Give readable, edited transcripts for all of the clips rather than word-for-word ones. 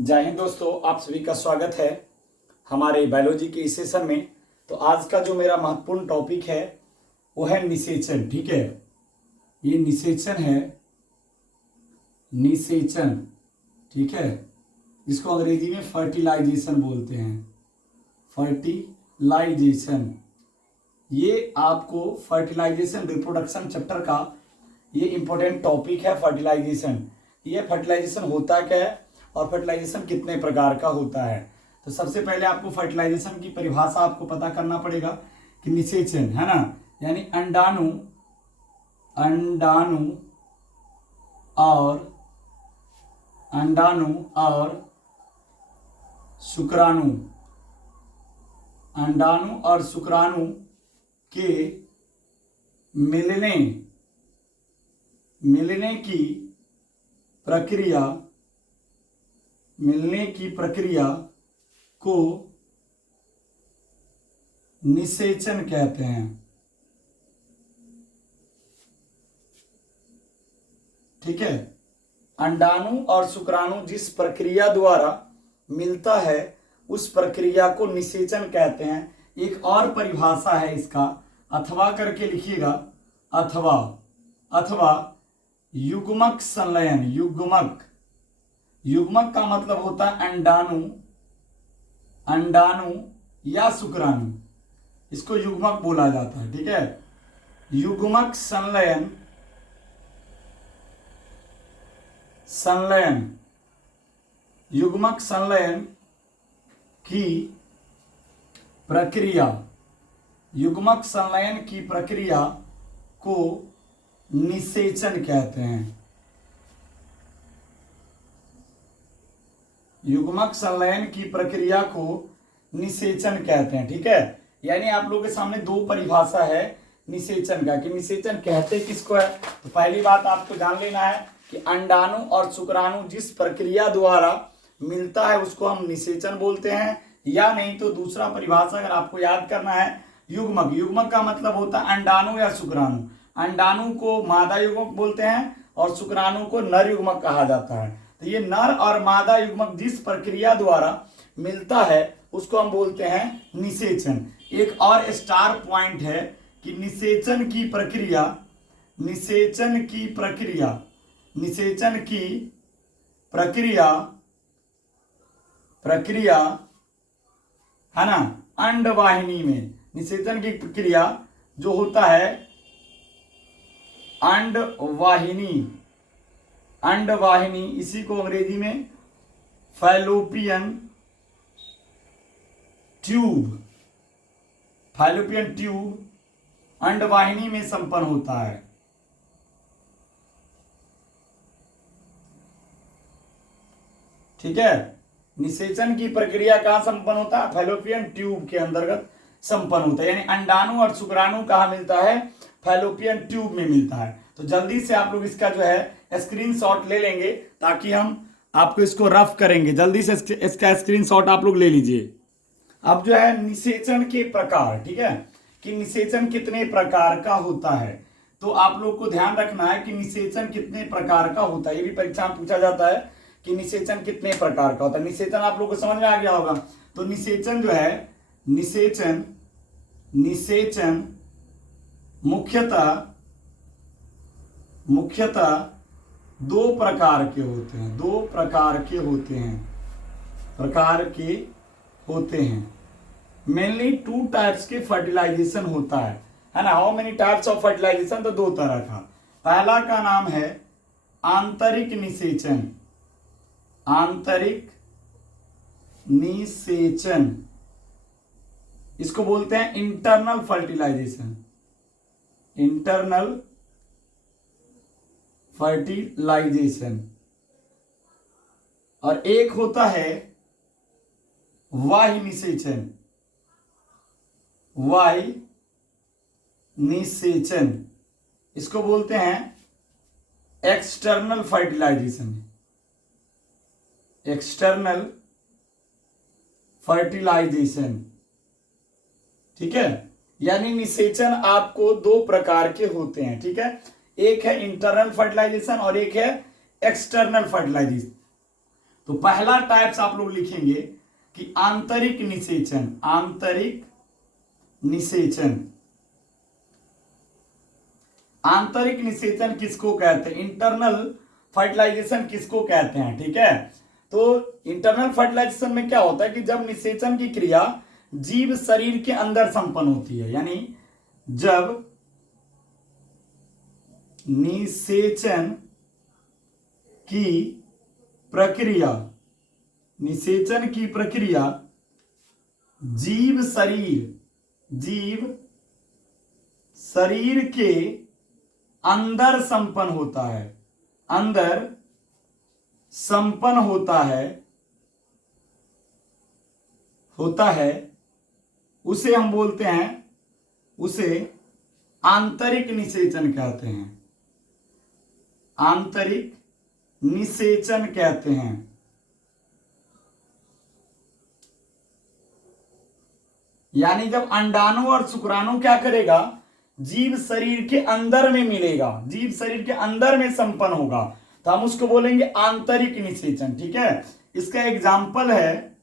जय हिंद दोस्तों, आप सभी का स्वागत है हमारे बायोलॉजी के इस सेशन में। तो आज का जो मेरा महत्वपूर्ण टॉपिक है वो है निषेचन। ठीक है, ये निषेचन है, निषेचन। ठीक है, इसको अंग्रेजी में फर्टिलाइजेशन बोलते हैं, फर्टिलाइजेशन। ये आपको फर्टिलाइजेशन रिप्रोडक्शन चैप्टर का ये इंपॉर्टेंट टॉपिक है, फर्टिलाइजेशन। ये फर्टिलाइजेशन होता क्या है और फर्टिलाइजेशन कितने प्रकार का होता है। तो सबसे पहले आपको फर्टिलाइजेशन की परिभाषा आपको पता करना पड़ेगा कि निषेचन है ना, यानी अंडाणु और शुक्राणु, अंडाणु और शुक्राणु के मिलने की प्रक्रिया को निषेचन कहते हैं। ठीक है, अंडाणु और शुक्राणु जिस प्रक्रिया द्वारा मिलता है उस प्रक्रिया को निषेचन कहते हैं। एक और परिभाषा है इसका, अथवा करके लिखिएगा, अथवा युग्मक संलयन। युग्मक का मतलब होता है अंडाणु या शुक्राणु, इसको युग्मक बोला जाता है। ठीक है, युग्मक संलयन की प्रक्रिया को निषेचन कहते हैं। युग्मक संलयन की प्रक्रिया को निषेचन कहते हैं। ठीक है, यानी आप लोगों के सामने दो परिभाषा है निषेचन का, कि निषेचन कहते किसको है। तो पहली बात आपको जान लेना है कि अंडाणु और शुक्राणु जिस प्रक्रिया द्वारा मिलता है उसको हम निषेचन बोलते हैं, या नहीं तो दूसरा परिभाषा अगर आपको याद करना है, युग्मक का मतलब होता है अंडाणु या शुक्राणु। अंडाणु को मादा युग्मक बोलते हैं और शुक्राणु को नर युग्मक कहा जाता है। तो ये नर और मादा युग्मक जिस प्रक्रिया द्वारा मिलता है उसको हम बोलते हैं निषेचन। एक और स्टार पॉइंट है कि निषेचन की प्रक्रिया है ना, अंडवाहिनी में निषेचन की प्रक्रिया जो होता है अंडवाहिनी, इसी को अंग्रेजी में फैलोपियन ट्यूब अंडवाहिनी में संपन्न होता है। ठीक है, निषेचन की प्रक्रिया कहां संपन्न होता है? फैलोपियन ट्यूब के अंतर्गत संपन्न होता है। यानी अंडाणु और शुक्राणु कहां मिलता है? फैलोपियन ट्यूब में मिलता है। तो जल्दी से आप लोग इसका जो है स्क्रीनशॉट ले लेंगे ताकि हम आपको इसको रफ करेंगे। जल्दी से इसका स्क्रीनशॉट आप लोग ले लीजिए। अब जो है निषेचन के प्रकार, ठीक है, कि निषेचन कितने प्रकार का होता है। तो आप लोग को ध्यान रखना है कि निषेचन कितने प्रकार का होता है। ये भी परीक्षा में पूछा जाता है कि निषेचन कितने प्रकार का होता है। निषेचन आप लोग को समझ में आ गया होगा। तो निषेचन जो है, निषेचन मुख्यतः दो प्रकार के होते हैं। मेनली 2 टाइप्स के फर्टिलाइजेशन होता है ना। How many types of fertilization? तो 2 तरह का। पहला का नाम है आंतरिक निषेचन, इसको बोलते हैं इंटरनल फर्टिलाइजेशन। और एक होता है वाह्य निषेचन, इसको बोलते हैं एक्सटर्नल फर्टिलाइजेशन। ठीक है, यानी निषेचन आपको 2 प्रकार के होते हैं। ठीक है, एक है इंटरनल फर्टिलाइजेशन और एक है एक्सटर्नल फर्टिलाइजेशन। तो पहला टाइप्स आप लोग लिखेंगे कि आंतरिक निषेचन। आंतरिक निषेचन, आंतरिक निषेचन किसको कहते हैं? इंटरनल फर्टिलाइजेशन किसको कहते हैं? ठीक है, तो इंटरनल फर्टिलाइजेशन में क्या होता है कि जब निषेचन की क्रिया जीव शरीर के अंदर संपन्न होती है, यानी जब निषेचन की प्रक्रिया, निषेचन की प्रक्रिया जीव शरीर के अंदर संपन्न होता है, अंदर संपन्न होता है, उसे हम बोलते हैं, उसे आंतरिक निषेचन कहते हैं। आंतरिक निषेचन कहते हैं। यानी जब अंडाणु और शुक्राणु क्या करेगा, जीव शरीर के अंदर में मिलेगा, जीव शरीर के अंदर में संपन्न होगा, तो हम उसको बोलेंगे आंतरिक निषेचन। ठीक है, इसका एग्जाम्पल है,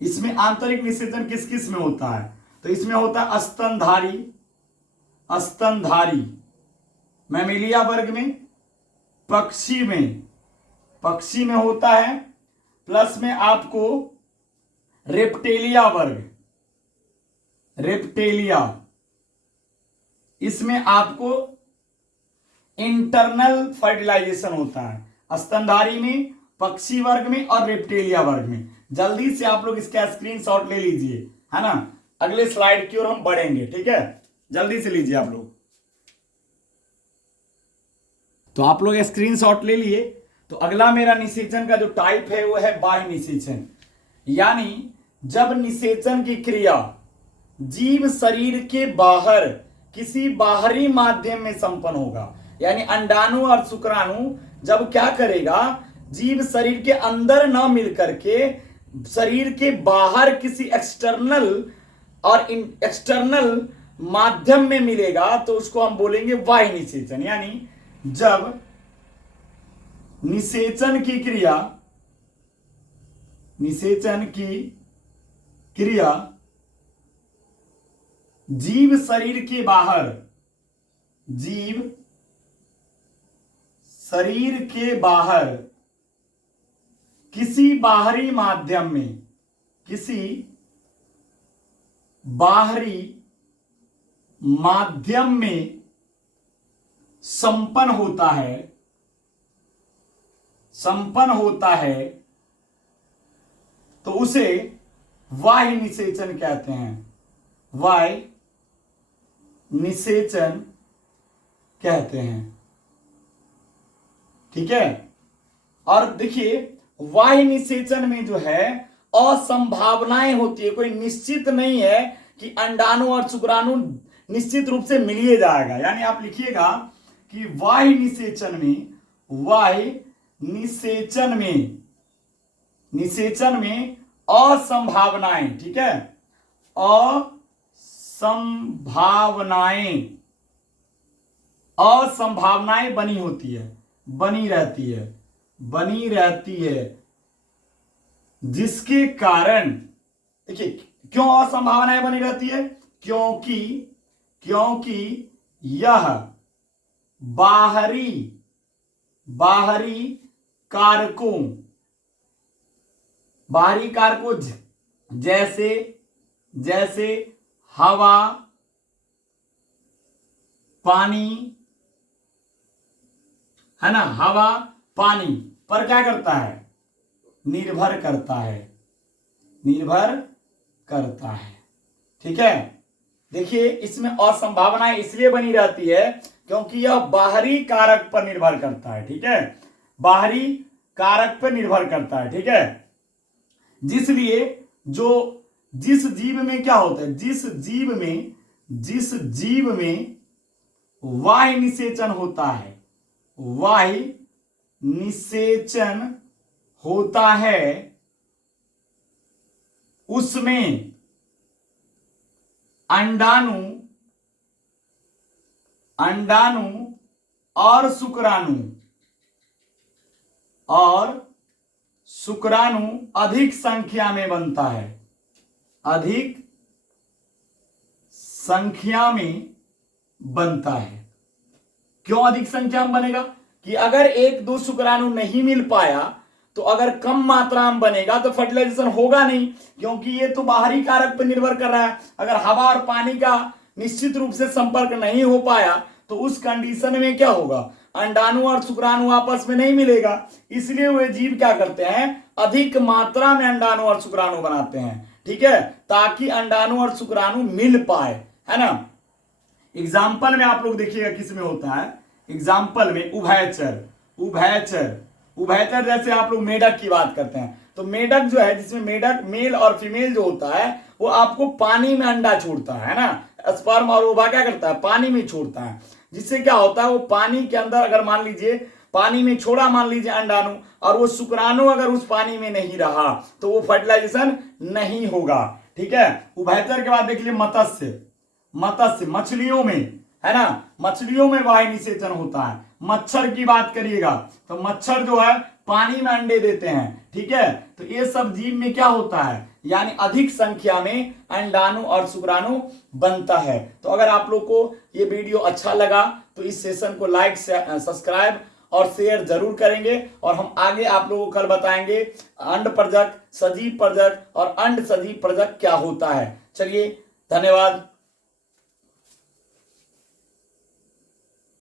इसमें आंतरिक निषेचन किस किस में होता है? तो इसमें होता है स्तनधारी, स्तनधारी मैमेलिया वर्ग में, पक्षी में होता है, प्लस में आपको रेप्टेलिया वर्ग, रेप्टेलिया, इसमें आपको इंटरनल फर्टिलाइजेशन होता है, स्तनधारी में, पक्षी वर्ग में और रेप्टेलिया वर्ग में। जल्दी से आप लोग इसका स्क्रीनशॉट ले लीजिए, है ना, अगले स्लाइड की ओर हम बढ़ेंगे। ठीक है, जल्दी से लीजिए आप लोग। तो आप लोग स्क्रीनशॉट ले लिए। तो अगला मेरा निषेचन का जो टाइप है वो है बाह्य निषेचन। यानी जब निषेचन की क्रिया जीव शरीर के बाहर किसी बाहरी माध्यम में संपन्न होगा, यानी अंडाणु और शुक्राणु जब क्या करेगा, जीव शरीर के अंदर ना मिल करके शरीर के बाहर किसी एक्सटर्नल माध्यम में मिलेगा, तो उसको हम बोलेंगे बाह्य निषेचन। यानी जब निषेचन की क्रिया जीव शरीर के बाहर, जीव शरीर के बाहर किसी बाहरी माध्यम में, किसी बाहरी माध्यम में संपन्न होता है, तो उसे बाह्य निषेचन कहते हैं, बाह्य निषेचन कहते हैं। ठीक है, और देखिए बाह्य निषेचन में जो है असंभावनाएं होती है, कोई निश्चित नहीं है कि अंडाणु और शुक्राणु निश्चित रूप से मिल ही जाएगा। यानी आप लिखिएगा कि बाह्य निषेचन में असंभावनाएं, ठीक है, असंभावनाएं बनी रहती है, जिसके कारण, देखिए क्यों असंभावनाएं बनी रहती है, क्योंकि यह बाहरी कारकों जैसे हवा, पानी, है ना, हवा पानी पर क्या करता है, निर्भर करता है। ठीक है, देखिए इसमें असंभावनाएं इसलिए बनी रहती है क्योंकि यह बाहरी कारक पर निर्भर करता है। ठीक है, बाहरी कारक पर निर्भर करता है। ठीक है, जिसलिए जिस जीव में क्या होता है, जिस जीव में बाह्य निषेचन होता है उसमें अंडाणु और शुक्राणु अधिक संख्या में बनता है, अधिक संख्या में बनता है। क्यों अधिक संख्या में बनेगा? कि अगर एक दो शुक्राणु नहीं मिल पाया तो अगर कम मात्रा में बनेगा तो फर्टिलाइजेशन होगा नहीं, क्योंकि ये तो बाहरी कारक पर निर्भर कर रहा है। अगर हवा और पानी का निश्चित रूप से संपर्क नहीं हो पाया तो उस कंडीशन में क्या होगा, अंडाणु और शुक्राणु आपस में नहीं मिलेगा। इसलिए वे जीव क्या करते हैं, अधिक मात्रा में अंडाणु और शुक्राणु बनाते हैं, ठीक है, ताकि अंडाणु और शुक्राणु मिल पाए, है ना। एग्जाम्पल में आप लोग देखिएगा किस में होता है, एग्जाम्पल में उभयचर, उभयचर उभयचर जैसे आप लोग मेढक की बात करते हैं तो मेढक जो है, जिसमें मेढक मेल और फीमेल जो होता है वो आपको पानी में अंडा छोड़ता है ना, स्पर्म और ओवा क्या करता है, पानी में छोड़ता है। जिससे क्या होता है, वो पानी के अंदर अगर मान लीजिए पानी में छोड़ा, मान लीजिए अंडाणु, और वो शुक्राणु अगर उस पानी में नहीं रहा तो वो फर्टिलाइजेशन नहीं होगा, ठीक है। उभयचर के बाद देख लीजिए मत्स्य, मत्स्य मछलियों में, है ना, मछलियों में वायु निषेचन होता है। मच्छर की बात करिएगा तो मच्छर जो है पानी में अंडे देते हैं, ठीक है। तो ये सब जीव में क्या होता है, यानी अधिक संख्या में अंडाणु और शुक्राणु बनता है। तो अगर आप लोग को ये वीडियो अच्छा लगा तो इस सेशन को लाइक, सब्सक्राइब और शेयर जरूर करेंगे, और हम आगे आप लोगों को कल बताएंगे अंड प्रजक, सजीव प्रजक और अंड सजीव प्रजक क्या होता है। चलिए, धन्यवाद।